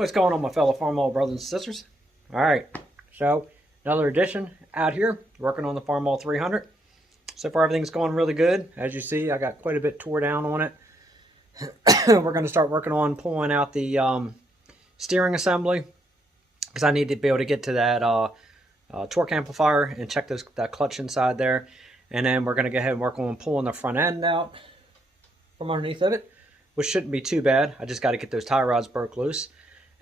What's going on, my fellow farmall brothers and sisters? All right, so another edition out here working on the farmall 300. So far everything's going really good. As you see, I got quite a bit tore down on it. We're going to start working on pulling out the steering assembly because I need to be able to get to that torque amplifier and check that clutch inside there. And then we're going to go ahead and work on pulling the front end out from underneath of it, which shouldn't be too bad. I just got to get those tie rods broke loose.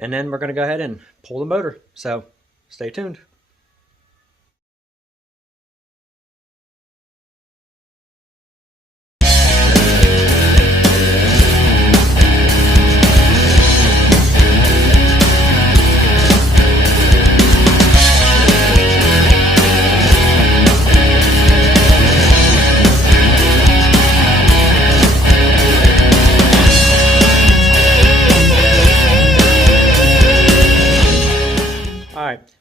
And then we're going to go ahead and pull the motor. So stay tuned.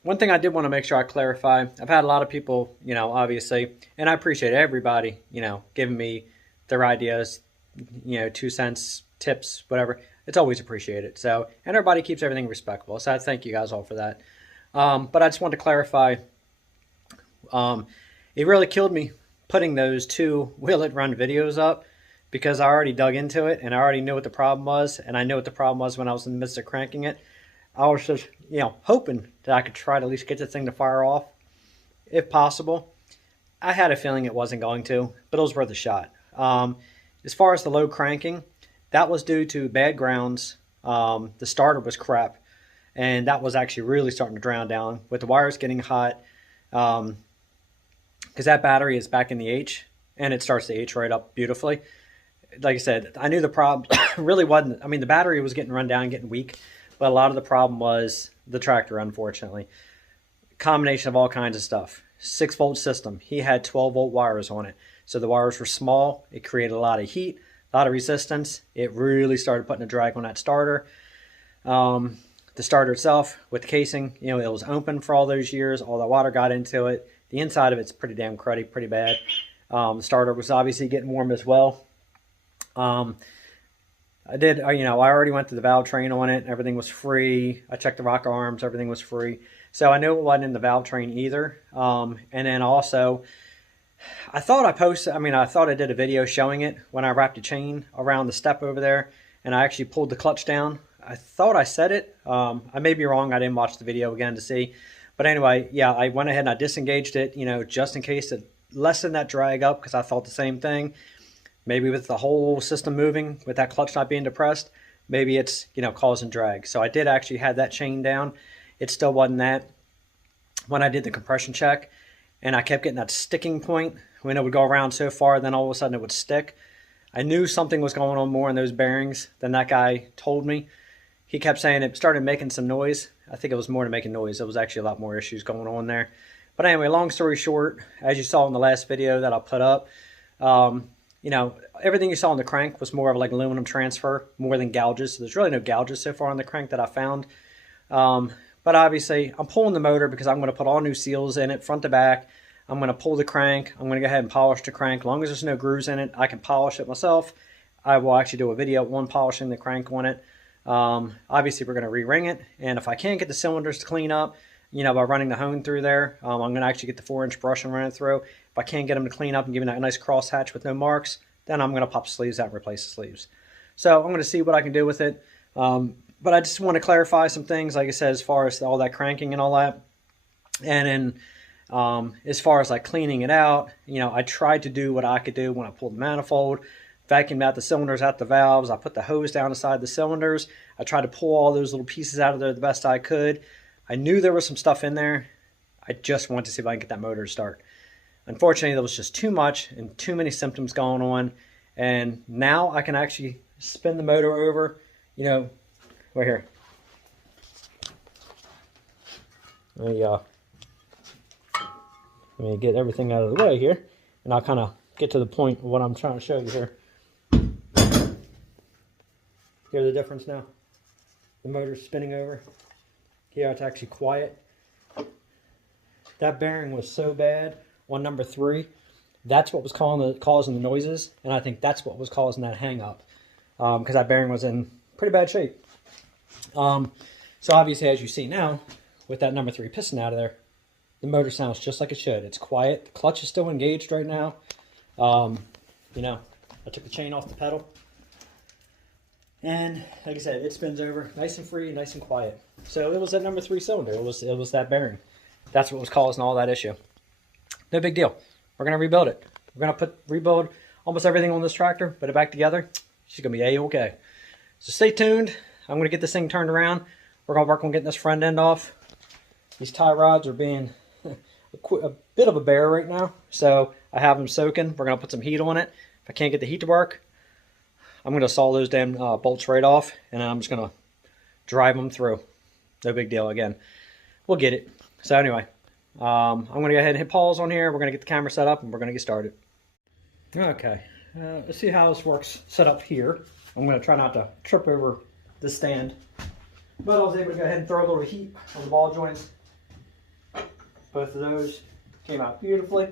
One thing I did want to make sure I clarify, I've had a lot of people, obviously, and I appreciate everybody, giving me their ideas, 2 cents, tips, whatever. It's always appreciated. So, and everybody keeps everything respectable. So I thank you guys all for that. But I just wanted to clarify, it really killed me putting those 2 Will It Run videos up because I already dug into it and I already knew what the problem was. And I knew what the problem was when I was in the midst of cranking it. I was just, hoping that I could try to at least get the thing to fire off, if possible. I had a feeling it wasn't going to, but it was worth a shot. As far as the low cranking, that was due to bad grounds. The starter was crap, and that was actually really starting to drown down with the wires getting hot, because that battery is back in the H, and it starts the H right up beautifully. Like I said, I knew the problem really wasn't, the battery was getting run down, getting weak. But a lot of the problem was the tractor, unfortunately. Combination of all kinds of stuff. 6-volt system. He had 12-volt wires on it. So the wires were small. It created a lot of heat, a lot of resistance. It really started putting a drag on that starter. The starter itself, with the casing, it was open for all those years. All the water got into it. The inside of it's pretty damn cruddy, pretty bad. The starter was obviously getting warm as well. I already went to the valve train on it. Everything was free. I checked the rocker arms. Everything was free. So I knew it wasn't in the valve train either. And then also, I thought I did a video showing it when I wrapped the chain around the step over there. And I actually pulled the clutch down. I thought I said it. I may be wrong. I didn't watch the video again to see. But anyway, yeah, I went ahead and I disengaged it, just in case to lessen that drag up because I thought the same thing. Maybe with the whole system moving, with that clutch not being depressed, maybe it's, causing drag. So I did actually have that chain down. It still wasn't that. When I did the compression check, and I kept getting that sticking point, when it would go around so far, then all of a sudden it would stick. I knew something was going on more in those bearings than that guy told me. He kept saying it started making some noise. I think it was more than making noise. There was actually a lot more issues going on there. But anyway, long story short, as you saw in the last video that I put up, everything you saw on the crank was more of like aluminum transfer, more than gouges. So there's really no gouges so far on the crank that I found. But obviously, I'm pulling the motor because I'm going to put all new seals in it, front to back. I'm going to pull the crank. I'm going to go ahead and polish the crank. As long as there's no grooves in it, I can polish it myself. I will actually do a video on polishing the crank on it. Obviously, we're going to re-ring it. And if I can't get the cylinders to clean up, by running the hone through there, I'm going to actually get the 4-inch brush and run it through. If I can't get them to clean up and give me that nice cross hatch with no marks, then I'm going to pop the sleeves out and replace the sleeves. So I'm going to see what I can do with it. But I just want to clarify some things, like I said, as far as all that cranking and all that. And then as far as like cleaning it out, I tried to do what I could do when I pulled the manifold, vacuumed out the cylinders, out the valves. I put the hose down inside the cylinders. I tried to pull all those little pieces out of there the best I could. I knew there was some stuff in there. I just wanted to see if I can get that motor to start. Unfortunately, there was just too much and too many symptoms going on. And now I can actually spin the motor over, right here. Let me get everything out of the way here. And I'll kind of get to the point of what I'm trying to show you here. Hear the difference now? The motor's spinning over. Here it's actually quiet. That bearing was so bad on number 3. That's what was causing the noises, and I think that's what was causing that hang up, because that bearing was in pretty bad shape. So obviously, as you see now, with that number 3 piston out of there, the motor sounds just like it should. It's quiet. The clutch is still engaged right now. You know, I took the chain off the pedal. And like I said, it spins over nice and free, nice and quiet. So it was that number 3 cylinder. It was that bearing. That's what was causing all that issue. No big deal. We're going to rebuild it. We're going to rebuild almost everything on this tractor, put it back together. She's going to be A-okay. So stay tuned. I'm going to get this thing turned around. We're going to work on getting this front end off. These tie rods are being a bit of a bear right now, so I have them soaking. We're going to put some heat on it. If I can't get the heat to work, I'm going to saw those damn bolts right off, and then I'm just going to drive them through. No big deal. Again, we'll get it. So anyway, I'm going to go ahead and hit pause on here. We're going to get the camera set up, and we're going to get started. Okay, let's see how this works set up here. I'm going to try not to trip over the stand, but I was able to go ahead and throw a little heat on the ball joints. Both of those came out beautifully.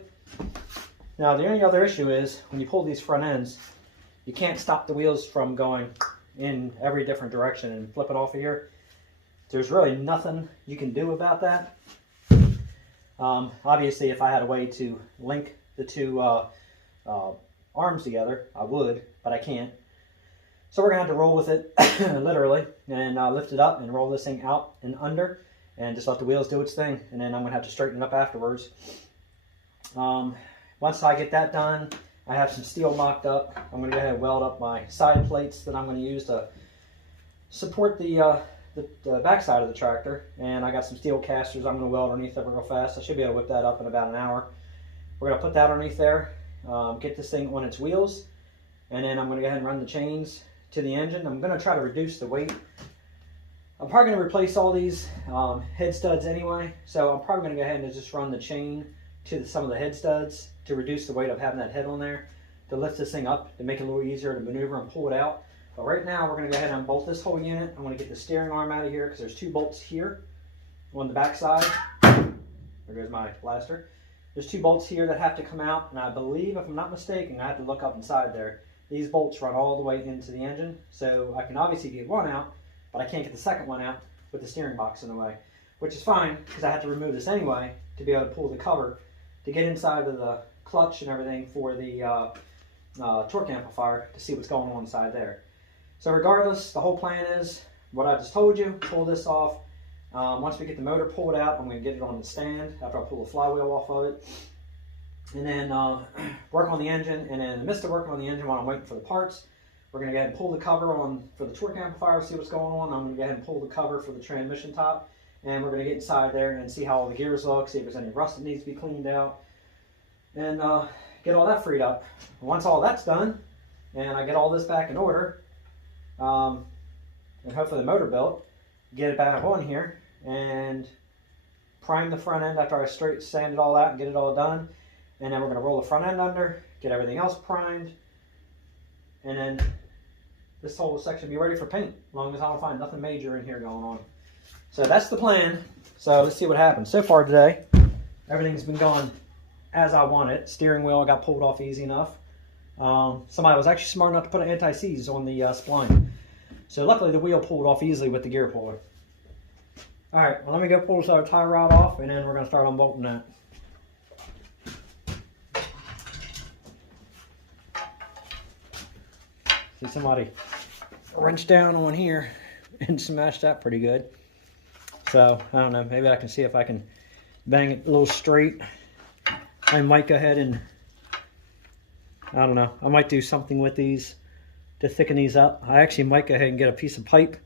Now the only other issue is when you pull these front ends, you can't stop the wheels from going in every different direction and flipping off of here. There's really nothing you can do about that. Obviously, if I had a way to link the two arms together, I would, but I can't. So we're going to have to roll with it, literally, and lift it up and roll this thing out and under, and just let the wheels do its thing, and then I'm going to have to straighten it up afterwards. Once I get that done, I have some steel mocked up. I'm going to go ahead and weld up my side plates that I'm going to use to support the back side of the tractor, and I got some steel casters I'm going to weld underneath that real fast. I should be able to whip that up in about an hour. We're going to put that underneath there, get this thing on its wheels, and then I'm going to go ahead and run the chains to the engine. I'm going to try to reduce the weight. I'm probably going to replace all these head studs anyway, so I'm probably going to go ahead and just run the chain to some of the head studs to reduce the weight of having that head on there, to lift this thing up, to make it a little easier to maneuver and pull it out. But right now we're going to go ahead and unbolt this whole unit. I'm going to get the steering arm out of here because there's 2 bolts here on the back side. There goes my blaster. There's 2 bolts here that have to come out, and I believe, if I'm not mistaken, I have to look up inside there. These bolts run all the way into the engine, so I can obviously get one out, but I can't get the second one out with the steering box in the way, which is fine because I have to remove this anyway to be able to pull the cover to get inside of the clutch and everything for the torque amplifier to see what's going on inside there. So regardless, the whole plan is what I just told you. Pull this off. Once we get the motor pulled out, I'm going to get it on the stand after I pull the flywheel off of it. And then work on the engine. And then in the midst of working on the engine while I'm waiting for the parts, we're going to go ahead and pull the cover on for the torque amplifier, see what's going on. I'm going to go ahead and pull the cover for the transmission top. And we're going to get inside there and then see how all the gears look, see if there's any rust that needs to be cleaned out. And get all that freed up. Once all that's done, and I get all this back in order, and hopefully the motor built, get it back on here, and prime the front end after I straight sand it all out and get it all done. And then we're going to roll the front end under, get everything else primed, and then this whole section will be ready for paint, as long as I don't find nothing major in here going on. So that's the plan. So let's see what happens. So far today, everything's been going as I wanted. Steering wheel got pulled off easy enough. Somebody was actually smart enough to put an anti-seize on the spline. So luckily the wheel pulled off easily with the gear puller. Alright, well let me go pull this other tie rod off and then we're going to start unbolting that. See, somebody wrenched down on here and smashed that pretty good. So, I don't know, maybe I can see if I can bang it a little straight. I might go ahead and, I don't know, I might do something with these to thicken these up. I actually might go ahead and get a piece of pipe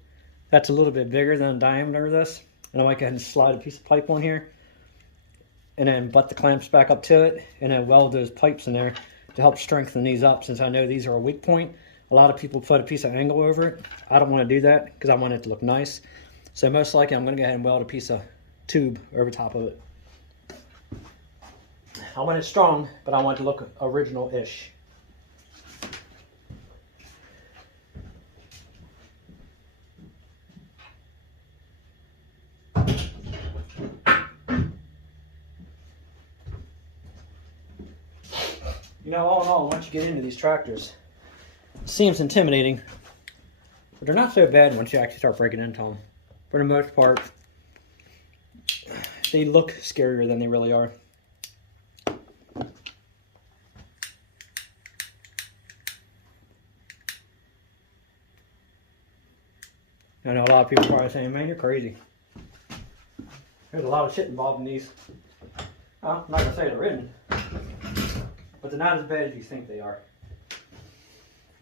that's a little bit bigger than the diameter of this. And I might go ahead and slide a piece of pipe on here. And then butt the clamps back up to it. And then weld those pipes in there to help strengthen these up, since I know these are a weak point. A lot of people put a piece of angle over it. I don't want to do that because I want it to look nice. So most likely I'm going to go ahead and weld a piece of tube over top of it. I want it strong, but I want it to look original-ish. You know, all in all, once you get into these tractors, it seems intimidating, but they're not so bad once you actually start breaking into them. for the most part, they look scarier than they really are. I know a lot of people are probably saying, man, you're crazy. There's a lot of shit involved in these. I'm not going to say they're written, but they're not as bad as you think they are.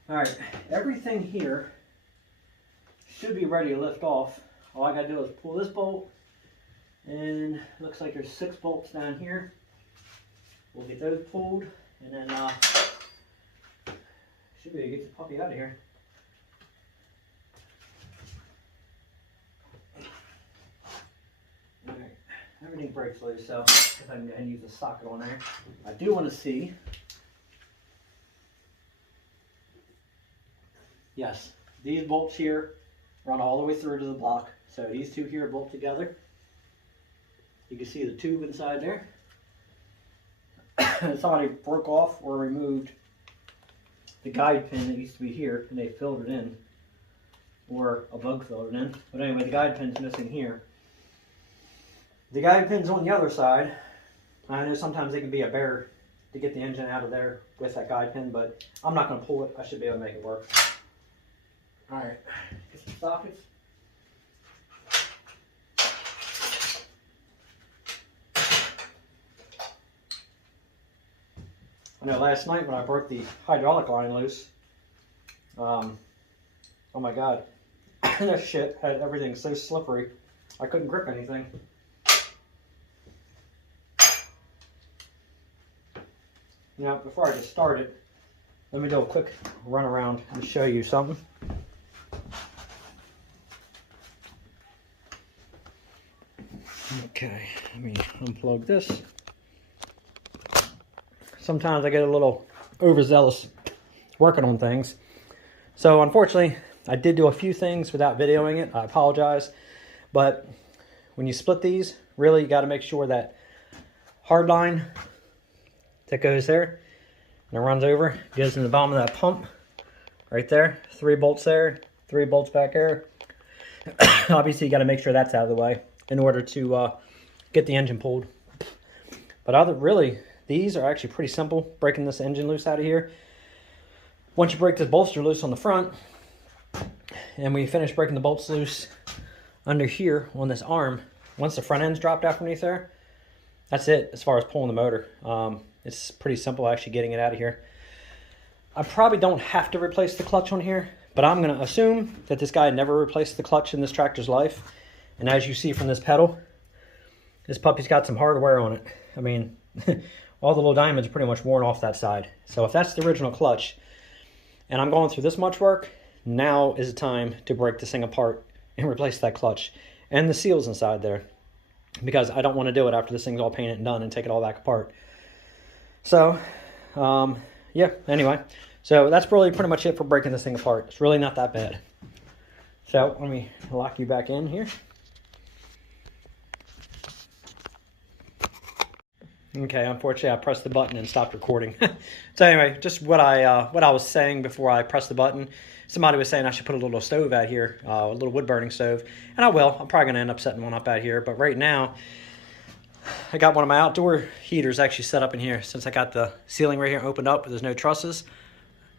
Alright, everything here should be ready to lift off. All I got to do is pull this bolt, and it looks like there's 6 bolts down here. We'll get those pulled, and then should be able to get the puppy out of here. Alright, everything breaks loose, so I can use a socket on there. I do want to see. Yes, these bolts here run all the way through to the block. So these two here bolt together. You can see the tube inside there. Somebody broke off or removed the guide pin that used to be here, and they filled it in. Or a bug filled it in. But anyway, the guide pin's missing here. The guide pin's on the other side. I know sometimes they can be a bear to get the engine out of there with that guide pin, but I'm not going to pull it. I should be able to make it work. Alright, get some sockets. I know last night when I broke the hydraulic line loose, oh my god, that shit had everything so slippery, I couldn't grip anything. Now, before I get started, let me do a quick run around and show you something. Okay, let me unplug this. Sometimes I get a little overzealous working on things. So unfortunately, I did do a few things without videoing it. I apologize. But when you split these, really you got to make sure that hard line that goes there and it runs over, goes in the bottom of that pump right there. 3 bolts there, 3 bolts back there. Obviously you got to make sure that's out of the way in order to get the engine pulled. But really, these are actually pretty simple, breaking this engine loose out of here. Once you break this bolster loose on the front, and we finish breaking the bolts loose under here on this arm, once the front end's dropped out from underneath there, that's it as far as pulling the motor. It's pretty simple actually getting it out of here. I probably don't have to replace the clutch on here, but I'm going to assume that this guy never replaced the clutch in this tractor's life. And as you see from this pedal, this puppy's got some hardware on it. I mean, all the little diamonds are pretty much worn off that side. So if that's the original clutch, and I'm going through this much work, now is the time to break this thing apart and replace that clutch and the seals inside there. Because I don't want to do it after this thing's all painted and done and take it all back apart. So, yeah, anyway. So that's really pretty much it for breaking this thing apart. It's really not that bad. So let me lock you back in here. Okay, unfortunately I pressed the button and stopped recording. So anyway, just what I was saying before I pressed the button. Somebody was saying I should put a little stove out here, a little wood burning stove, and I will. I'm probably going to end up setting one up out here, but right now I got one of my outdoor heaters actually set up in here. Since I got the ceiling right here opened up, there's no trusses.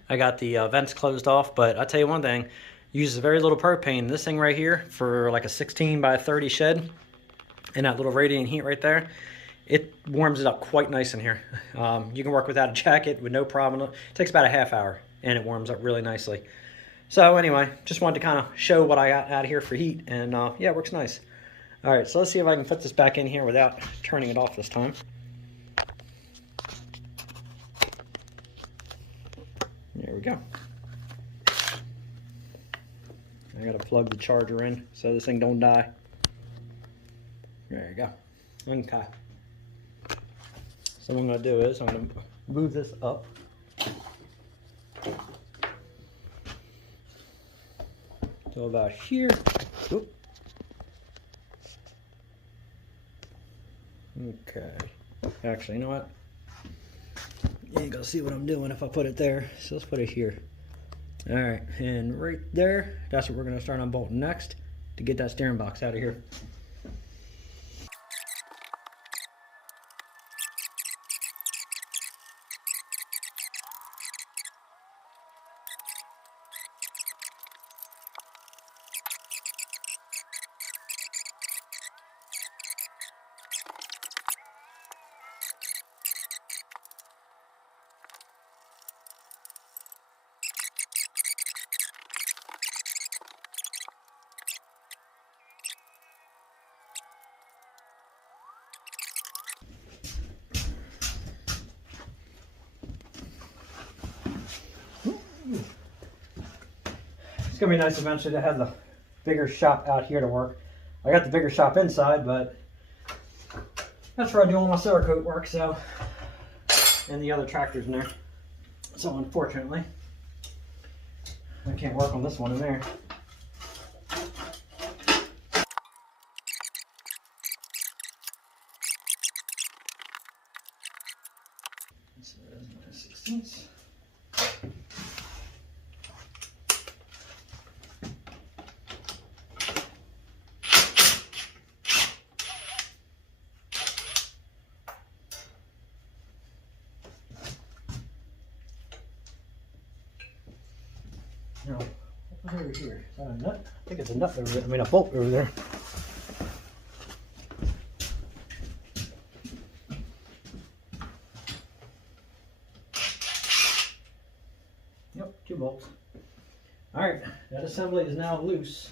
I got the vents closed off, but I'll tell you one thing, uses very little propane. This thing right here for like a 16 by 30 shed, and that little radiant heat right there, it warms it up quite nice in here. You can work without a jacket with no problem. It takes about a half hour and it warms up really nicely. So anyway, just wanted to kind of show what I got out of here for heat, and yeah, it works nice. All right, so let's see if I can put this back in here without turning it off this time. There we go. I gotta plug the charger in so this thing don't die. There you go. Okay. So what I'm gonna do is I'm gonna move this up. So about here. Oop. Okay. Actually, you know what? You ain't gonna see what I'm doing if I put it there. So let's put it here. Alright, and right there, that's what we're gonna start unbolting next. to get that steering box out of here. It's gonna be nice eventually to have the bigger shop out here to work. I got the bigger shop inside, but that's where I do all my Cerakote work, so, and the other tractors in there. So unfortunately, I can't work on this one in there. This is my 16th. Now, what's over here? Is that a nut? I think it's a nut over there. I mean, a bolt over there. Yep, 2 bolts. Alright, that assembly is now loose,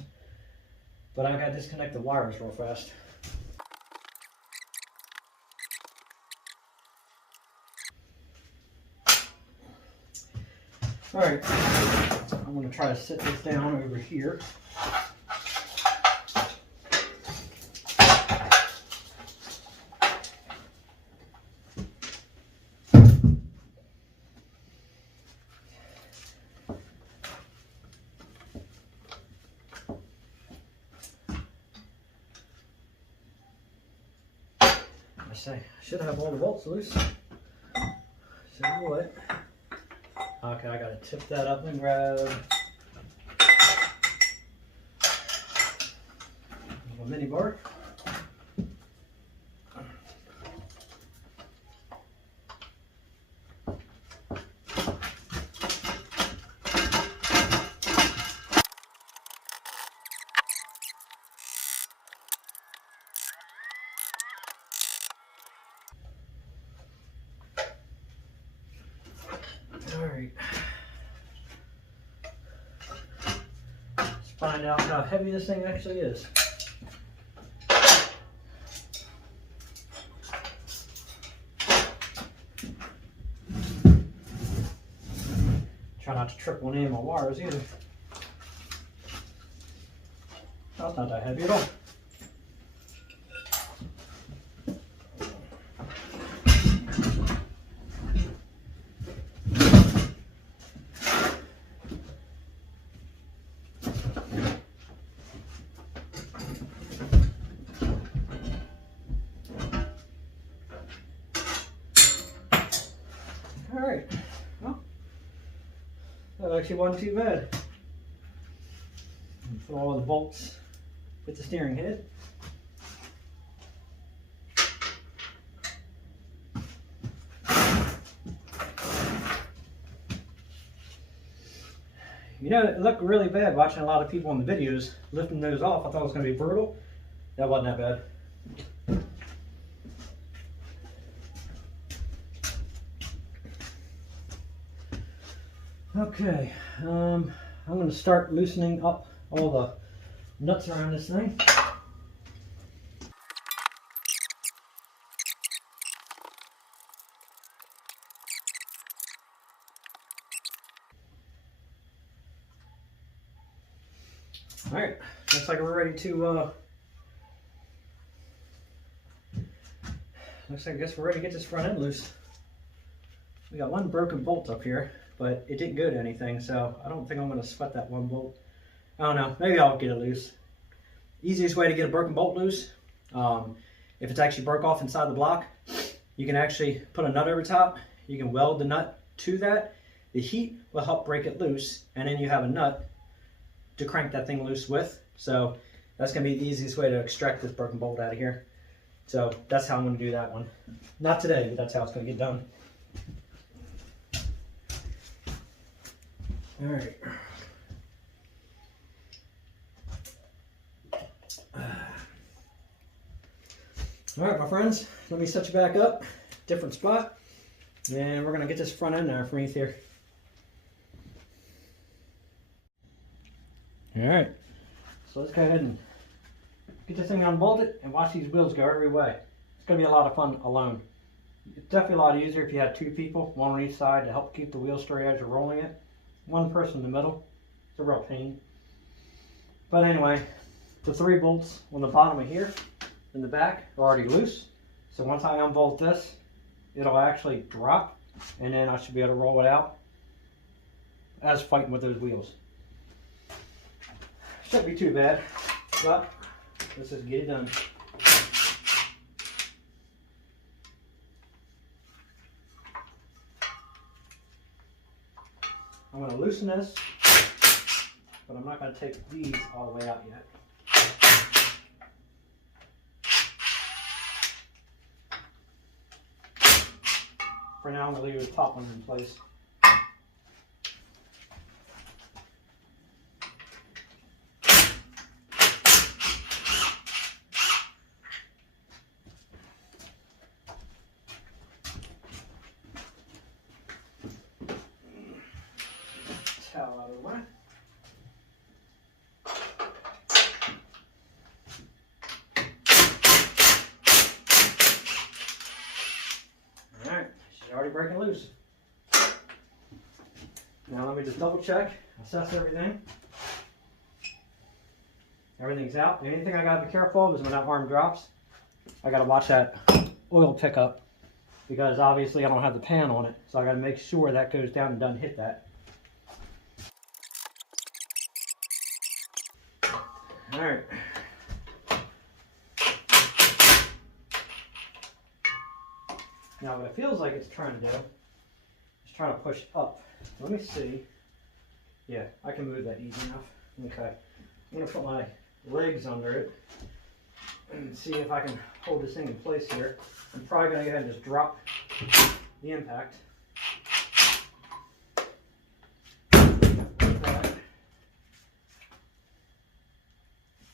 but I gotta disconnect the wires real fast. Alright, I'm going to try to sit this down over here. I should have all the bolts loose. So what? Okay, I gotta tip that up and grab a mini bar. Alright. Let's find out how heavy this thing actually is. Try not to trip on any of my wires either. That's not that heavy at all. Alright, well, that actually wasn't too bad. Put all the bolts with the steering head. You know, it looked really bad watching a lot of people in the videos lifting those off. I thought it was going to be brutal. That wasn't that bad. Okay, I'm going to start loosening up all the nuts around this thing. Alright, looks like we're ready to, I guess we're ready to get this front end loose. We got one broken bolt up here, but it didn't go to anything, so I don't think I'm going to sweat that one bolt. I don't know, maybe I'll get it loose. Easiest way to get a broken bolt loose, if it's actually broke off inside the block, you can actually put a nut over top. You can weld the nut to that. The heat will help break it loose, and then you have a nut to crank that thing loose with. So That's going to be the easiest way to extract this broken bolt out of here. So that's how I'm going to do that one. Not today, but that's how it's going to get done. All right. All right, my friends, let me set you back up, different spot, and we're gonna get this front end underneath here. All right, so let's go ahead and get this thing unbolted and watch these wheels go every way. It's gonna be a lot of fun alone. It's definitely a lot easier if you had two people, one on each side to help keep the wheel straight as you're rolling it. One person in the middle, it's a real pain. But anyway, the 3 bolts on the bottom of here in the back are already loose. So once I unbolt this, it'll actually drop, and then I should be able to roll it out as fighting with those wheels. Shouldn't be too bad, but let's just get it done. I'm going to loosen this, but I'm not going to take these all the way out yet. For now, I'm going to leave the top one in place. Towel out of the way. Alright, she's already breaking loose. Now let me just double check, assess everything. Everything's out. The only thing I gotta be careful of is when that arm drops, I gotta watch that oil pickup, because obviously I don't have the pan on it, so I gotta make sure that goes down and doesn't hit that. Alright. Now what it feels like it's trying to do is trying to push up. Let me see. Yeah, I can move that easy enough. Okay. I'm going to put my legs under it and see if I can hold this thing in place here. I'm probably going to go ahead and just drop the impact.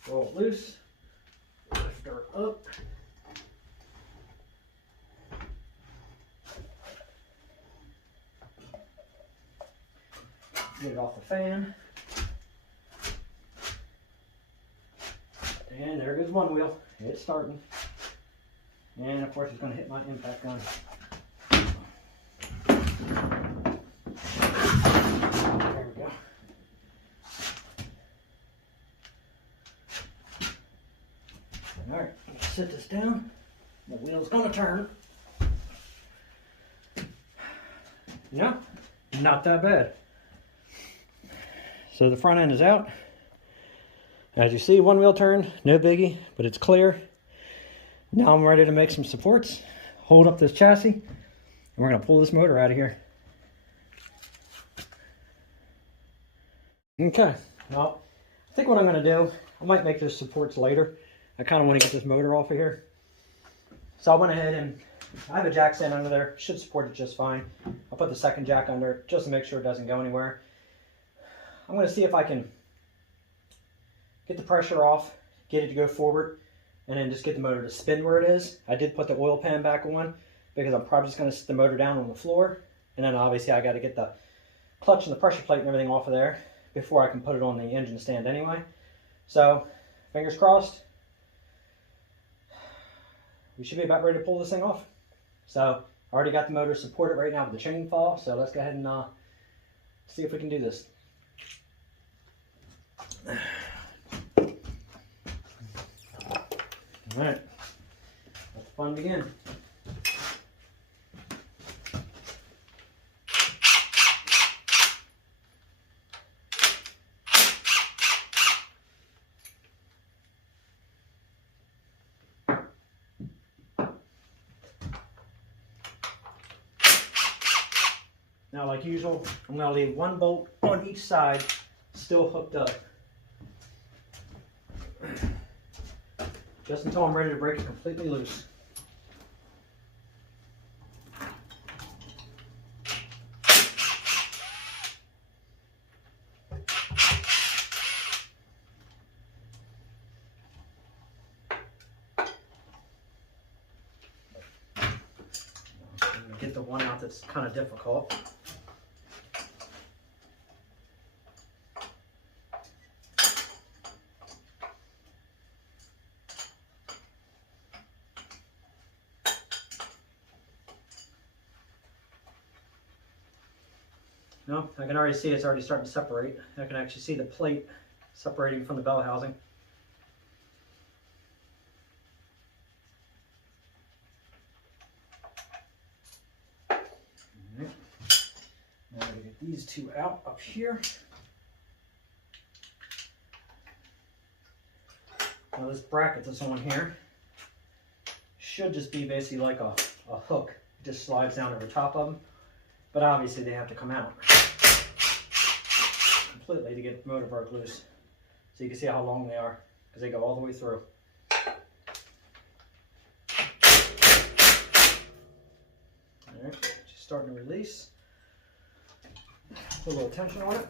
Roll it loose, lift her up. Get it off the fan. And there goes one wheel. It's starting. And of course it's going to hit my impact gun. There we go. Alright, sit this down. The wheel's going to turn. Yeah, not that bad. So the front end is out. As you see, one wheel turned, no biggie, but it's clear. Now I'm ready to make some supports, hold up this chassis, and we're going to pull this motor out of here. Okay, well, I think what I'm going to do, I might make those supports later. I kind of want to get this motor off of here. So I went ahead and I have a jack stand under there, should support it just fine. I'll put the second jack under it just to make sure it doesn't go anywhere. I'm going to see if I can get the pressure off, get it to go forward, and then just get the motor to spin where it is. I did put the oil pan back on because I'm probably just going to sit the motor down on the floor, and then obviously I got to get the clutch and the pressure plate and everything off of there before I can put it on the engine stand anyway. So fingers crossed, we should be about ready to pull this thing off. So I already got the motor supported right now with the chain fall, so let's go ahead and see if we can do this. Alright, let the fun begin. Now, like usual, I'm going to leave one bolt on each side still hooked up. just until I'm ready to break it completely loose. Get the one out that's kind of difficult. No, I can already see it's already starting to separate. I can actually see the plate separating from the bell housing. Now I'm going to get these two out up here. Now this bracket that's on here should just be basically like a hook. It just slides down over top of them. But obviously they have to come out completely to get the motor broke loose. So you can see how long they are because they go all the way through. Alright, just starting to release. Put a little tension on it.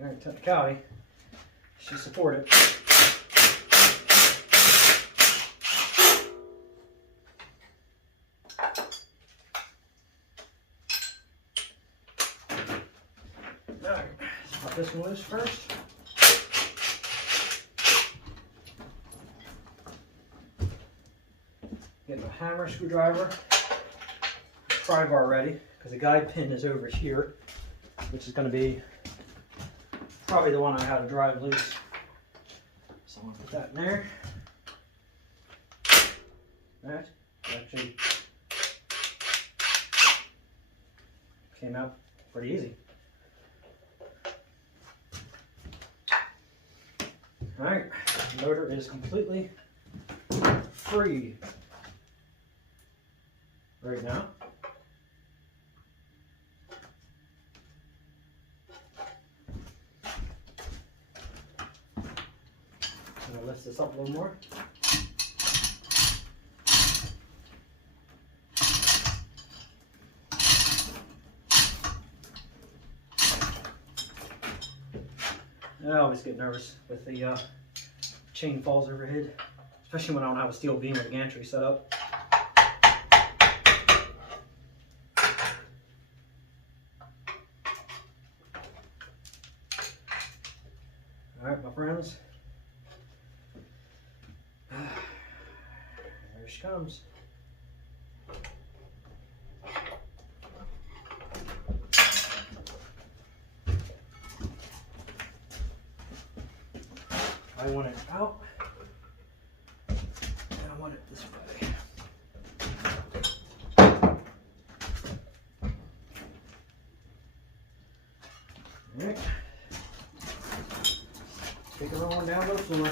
Alright, technicality, should support it. Alright, let's pop this one loose first. Get my hammer, screwdriver, pry bar ready, because the guide pin is over here, which is going to be probably the one I had to drive loose. So I'm going to put that in there. Alright, actually came out pretty easy. Alright, the motor is completely free right now. I'm going to lift this up a little more. I always get nervous with the chain falls overhead, especially when I don't have a steel beam with a gantry set up. Alright, my friends. There she comes. I want it out, and I want it this way. Alright. Take her on down to the floor.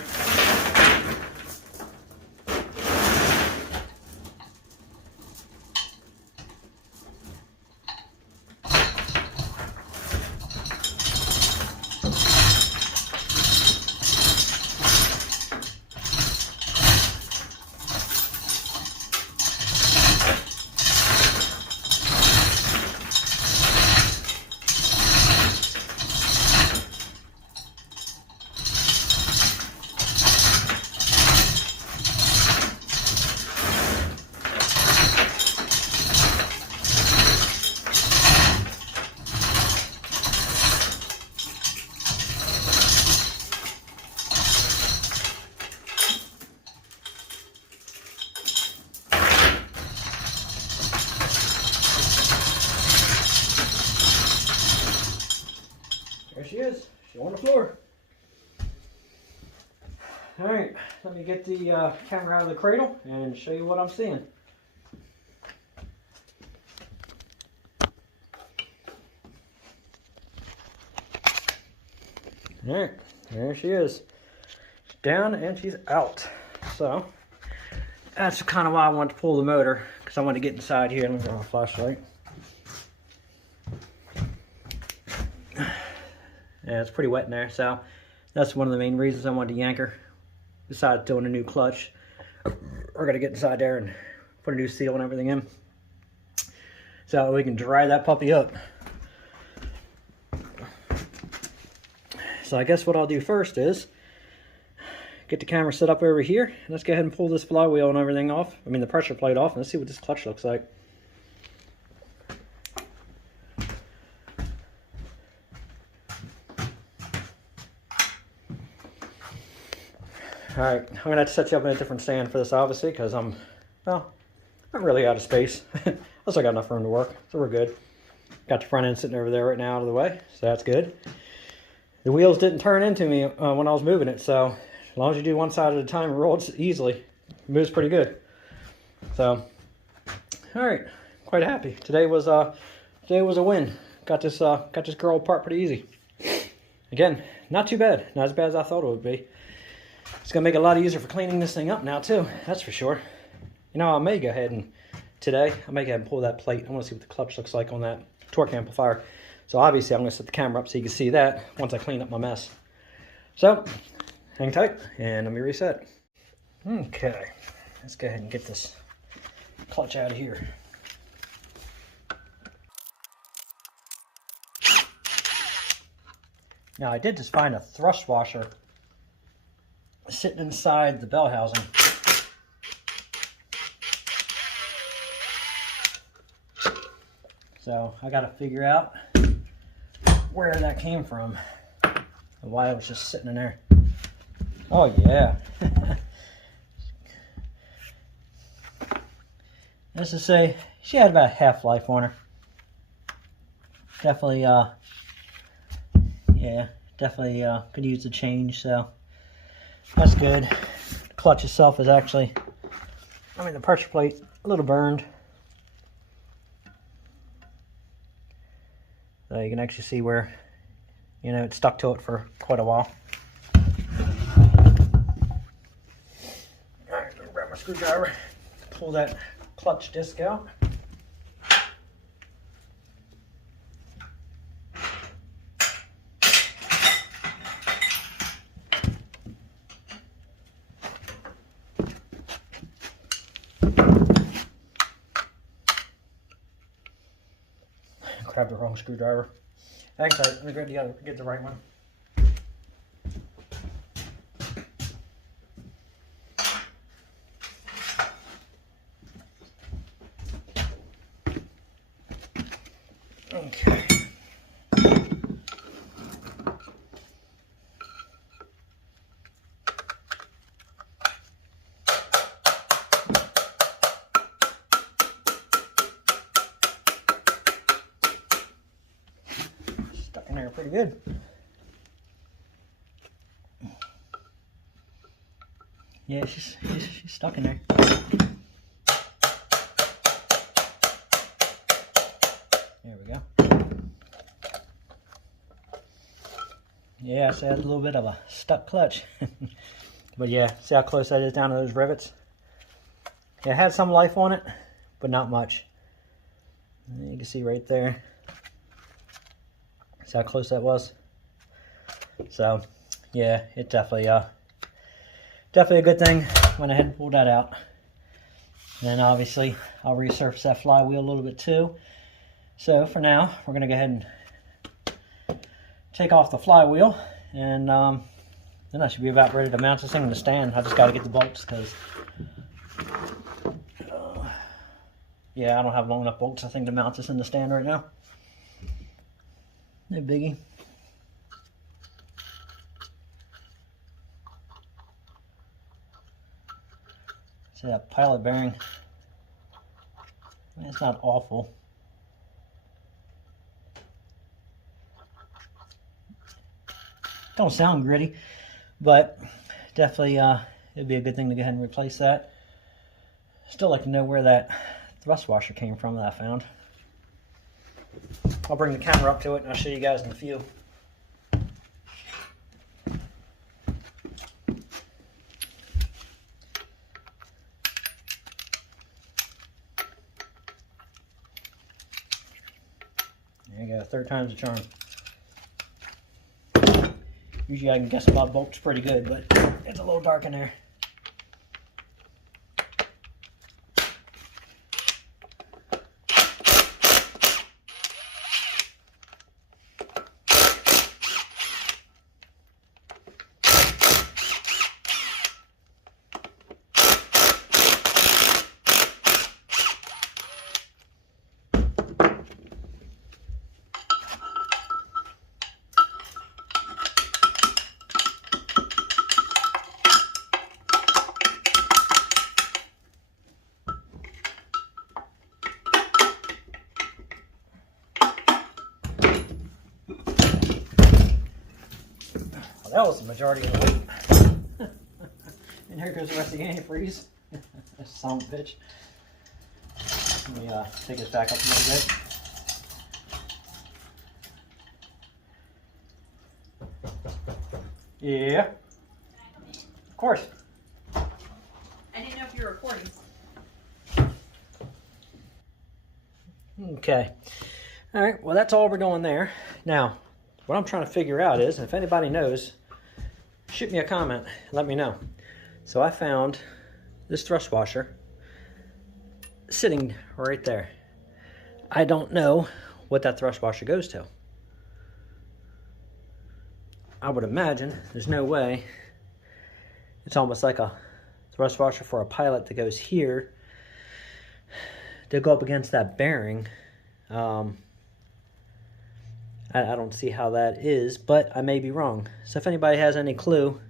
There she is. She's on the floor. Alright, let me get the camera out of the cradle and show you what I'm seeing. Alright, there she is. She's down and she's out. So, that's kind of why I wanted to pull the motor, because I wanted to get inside here. Let me grab my flashlight. Yeah, it's pretty wet in there, so That's one of the main reasons I wanted to yank her. Besides doing a new clutch, we're gonna get inside there and put a new seal and everything in, so we can dry that puppy up. So I guess what I'll do first is get the camera set up over here. Let's go ahead and pull this flywheel and everything off. I mean the pressure plate off, and let's see what this clutch looks like. Alright, I'm going to have to set you up in a different stand for this, obviously, because I'm really out of space. I also got enough room to work, so we're good. Got the front end sitting over there right now out of the way, so that's good. The wheels didn't turn into me when I was moving it, so as long as you do one side at a time and roll it easily, it moves pretty good. So, alright, quite happy. Today was a win. Got this girl apart pretty easy. Again, not too bad. Not as bad as I thought it would be. It's going to make it a lot easier for cleaning this thing up now, too. That's for sure. You know, I may go ahead and, today, I may go ahead and pull that plate. I want to see what the clutch looks like on that torque amplifier. So, obviously, I'm going to set the camera up so you can see that once I clean up my mess. So, hang tight, and let me reset. Okay. Let's go ahead and get this clutch out of here. Now, I did just find a thrust washer sitting inside the bell housing. So I got to figure out where that came from and why it was just sitting in there. Oh yeah. Let's just say she had about half-life on her. Definitely could use a change, so that's good. The clutch itself is actually, the pressure plate a little burned. So you can actually see where, it stuck to it for quite a while. Alright, let me grab my screwdriver, pull that clutch disc out. Grabbed the wrong screwdriver. Actually, let me grab the other, get the right one. Okay. In there pretty good. Yeah, she's stuck in there. There we go. Yeah, so that's a little bit of a stuck clutch. But yeah, see how close that is down to those rivets? Yeah, it had some life on it, but not much. You can see right there. See how close that was? So, yeah, it definitely a good thing. Went ahead and pulled that out. And then obviously, I'll resurface that flywheel a little bit too. So for now, we're gonna go ahead and take off the flywheel, and then I should be about ready to mount this thing in the stand. I just got to get the bolts because, yeah, I don't have long enough bolts, I think, to mount this in the stand right now. No biggie. See that pilot bearing? It's not awful. Don't sound gritty, but definitely it'd be a good thing to go ahead and replace that. Still like to know where that thrust washer came from that I found. I'll bring the camera up to it and I'll show you guys in a few. There you go, third time's a charm. Usually I can guess about bolts pretty good, but it's a little dark in there. That was the majority of the weight. And here goes the rest of the antifreeze. Son of a bitch. Let me take this back up a little bit. Yeah. Of course. I didn't know if you were recording. Okay. All right. Well, that's all we're doing there. Now, what I'm trying to figure out is, if anybody knows, shoot me a comment. Let me know. So I found this thrust washer sitting right there. I don't know what that thrust washer goes to. I would imagine there's no way. It's almost like a thrust washer for a pilot that goes here to go up against that bearing. I don't see how that is, but I may be wrong. So if anybody has any clue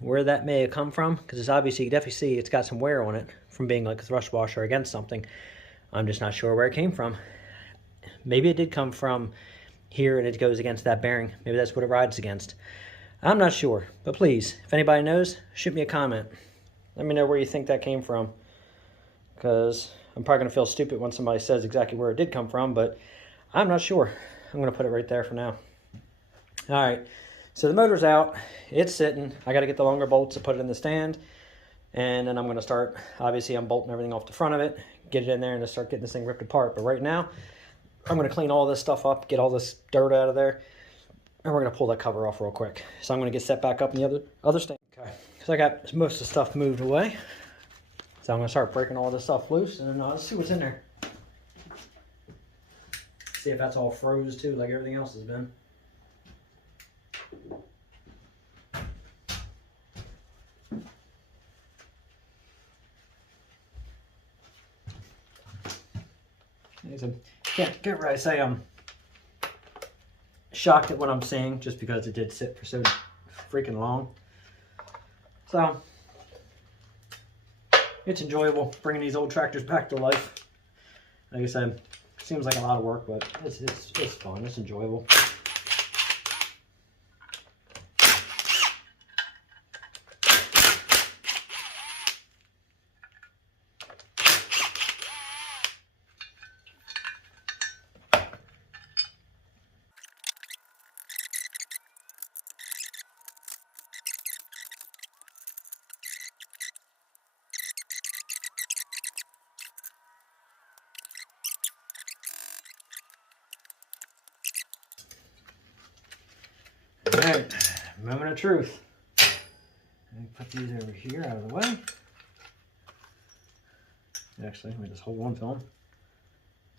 where that may have come from, because it's obviously, you definitely see it's got some wear on it from being like a thrust washer against something. I'm just not sure where it came from. Maybe it did come from here and it goes against that bearing. Maybe that's what it rides against. I'm not sure, but please, if anybody knows, shoot me a comment. Let me know where you think that came from, because I'm probably going to feel stupid when somebody says exactly where it did come from, but I'm not sure. I'm going to put it right there for now. All right, so the motor's out. It's sitting. I got to get the longer bolts to put it in the stand, and then I'm going to start, obviously I'm bolting everything off the front of it, get it in there and just start getting this thing ripped apart. But right now, I'm going to clean all this stuff up, get all this dirt out of there, and we're going to pull that cover off real quick. So I'm going to get set back up in the other stand. Okay, so I got most of the stuff moved away. So I'm going to start breaking all this stuff loose, and then let's see what's in there. See if that's all froze too, like everything else has been. Can't really say I'm shocked at what I'm seeing, just because it did sit for so freaking long. So it's enjoyable bringing these old tractors back to life. Like I said, seems like a lot of work, but it's fun. It's enjoyable. All right, moment of truth. Let me put these over here out of the way. Actually, let me just hold on to them.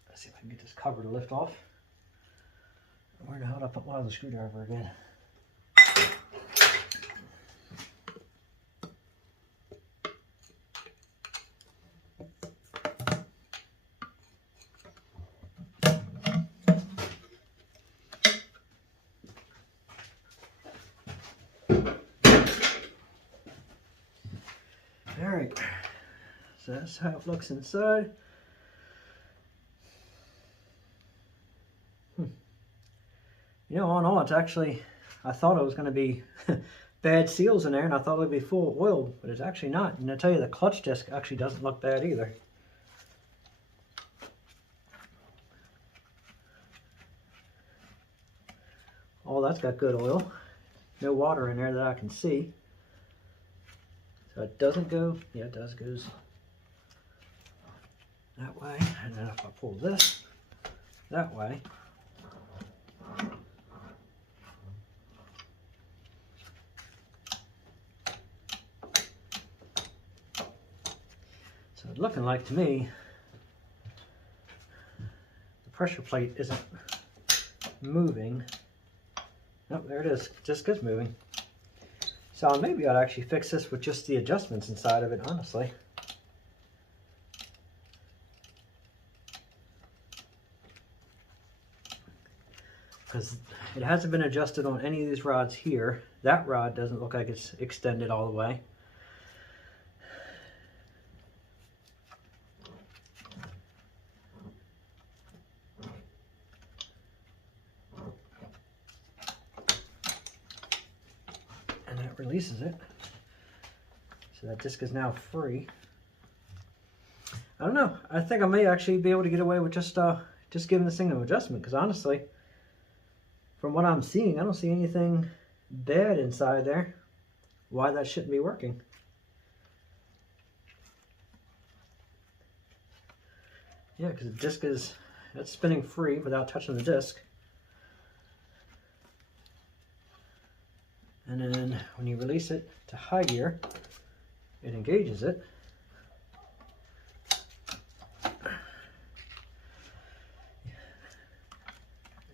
Let's see if I can get this cover to lift off. Where the hell did I put my other screwdriver again? Alright, so that's how it looks inside. You know, all in all, it's actually, I thought it was going to be bad seals in there, and I thought it would be full oiled, but it's actually not. And I tell you, the clutch disc actually doesn't look bad either. Oh, that's got good oil. No water in there that I can see. So it doesn't go, yeah, it does, goes that way. And then if I pull this that way, But looking like to me, the pressure plate isn't moving. Oh, there it is. Disc is moving. So maybe I'd actually fix this with just the adjustments inside of it, honestly. Because it hasn't been adjusted on any of these rods here. That rod doesn't look like it's extended all the way. And that releases it. So that disc is now free. I don't know. I think I may actually be able to get away with just giving this thing an adjustment, because honestly, from what I'm seeing, I don't see anything bad inside there. Why that shouldn't be working. Yeah, because the disc that's spinning free without touching the disc. And then when you release it to high gear, it engages it.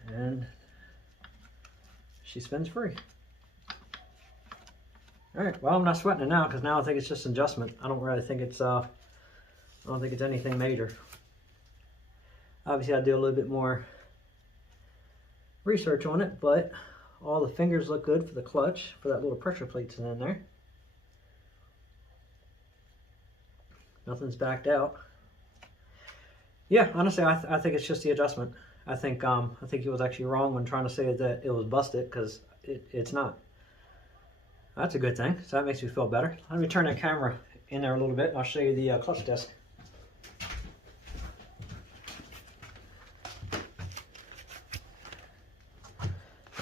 And she spins free. All right, well, I'm not sweating it now because now I think it's just an adjustment. I don't really think it's I don't think it's anything major. Obviously, I do a little bit more research on it, but all the fingers look good for the clutch, for that little pressure plate's in there. Nothing's backed out. Yeah, honestly, I think it's just the adjustment. I think he was actually wrong when trying to say that it was busted, because it's not. That's a good thing. So that makes me feel better. Let me turn that camera in there a little bit, and I'll show you the clutch disc.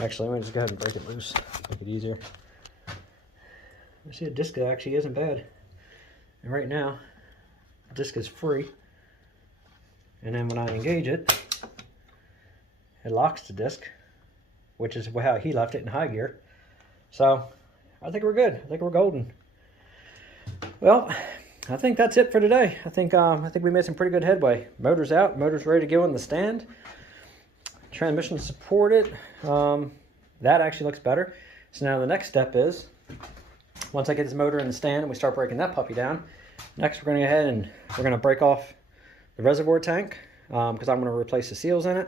Actually, let me just go ahead and break it loose, make it easier. You see, the disc actually isn't bad. And right now, the disc is free. And then when I engage it, it locks the disc, which is how he left it in high gear. So I think we're good. I think we're golden. Well, I think that's it for today. I think we made some pretty good headway. Motor's out. Motor's ready to go in the stand. Transmission supported. That actually looks better. So now the next step is, once I get this motor in the stand and we start breaking that puppy down, next we're going to go ahead and we're going to break off the reservoir tank, because I'm going to replace the seals in it.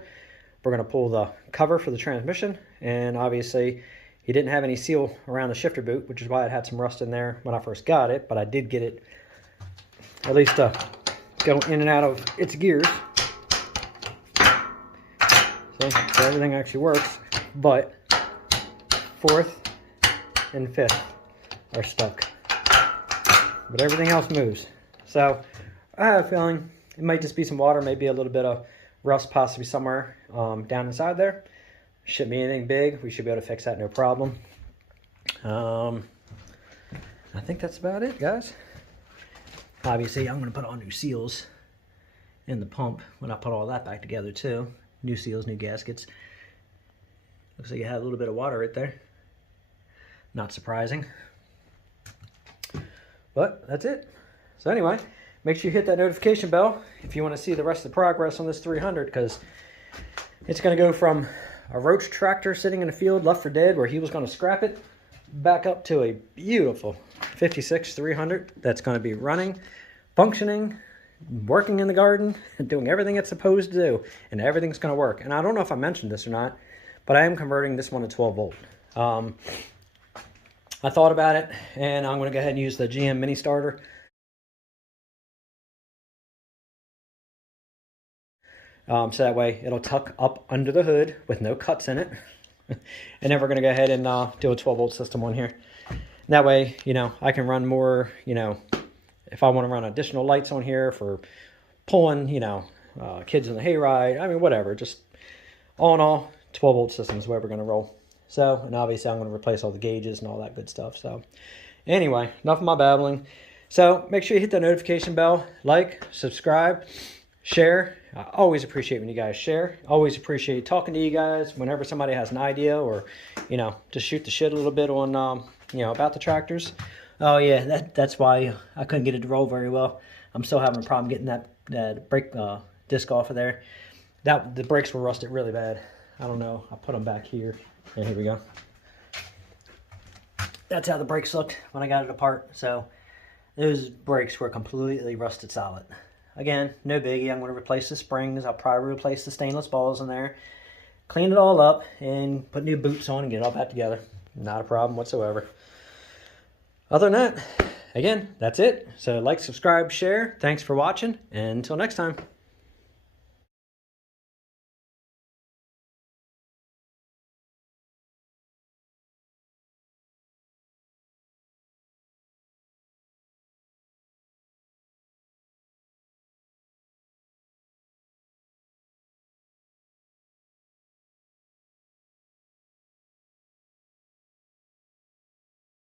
We're going to pull the cover for the transmission, and obviously he didn't have any seal around the shifter boot, which is why it had some rust in there when I first got it, but I did get it at least to go in and out of its gears. So everything actually works, but 4th and 5th are stuck, but everything else moves. So I have a feeling it might just be some water, maybe a little bit of rust possibly somewhere down inside there. Shouldn't be anything big. We should be able to fix that, no problem. I think that's about it, guys. Obviously, I'm going to put on new seals in the pump when I put all that back together too. New seals, new gaskets. Looks like you have a little bit of water right there. Not surprising. But that's it. So anyway, make sure you hit that notification bell if you want to see the rest of the progress on this 300, because it's going to go from a roach tractor sitting in the field left for dead where he was going to scrap it, back up to a beautiful 56 300 that's going to be running, functioning, working in the garden, and doing everything it's supposed to do, and everything's going to work. And I don't know if I mentioned this or not, but I am converting this one to 12 volt. I thought about it, and I'm going to go ahead and use the GM mini starter. So that way it'll tuck up under the hood with no cuts in it. And then we're going to go ahead and do a 12 volt system on here. That way, you know, I can run more, you know, if I want to run additional lights on here for pulling, you know, kids in the hayride. I mean, whatever. Just all in all, 12 volt system is where we're going to roll. So, and obviously I'm going to replace all the gauges and all that good stuff. So anyway, enough of my babbling. So make sure you hit that notification bell, like, subscribe, share. I always appreciate when you guys share. Always appreciate talking to you guys whenever somebody has an idea, or, you know, just shoot the shit a little bit on, you know, about the tractors. Oh yeah, that's why I couldn't get it to roll very well. I'm still having a problem getting that brake disc off of there. The brakes were rusted really bad. I don't know. I'll put them back here. And here we go. That's how the brakes looked when I got it apart. So those brakes were completely rusted solid. Again, no biggie. I'm going to replace the springs. I'll probably replace the stainless balls in there. Clean it all up and put new boots on and get it all back together. Not a problem whatsoever. Other than that, again, that's it. So like, subscribe, share. Thanks for watching, and until next time.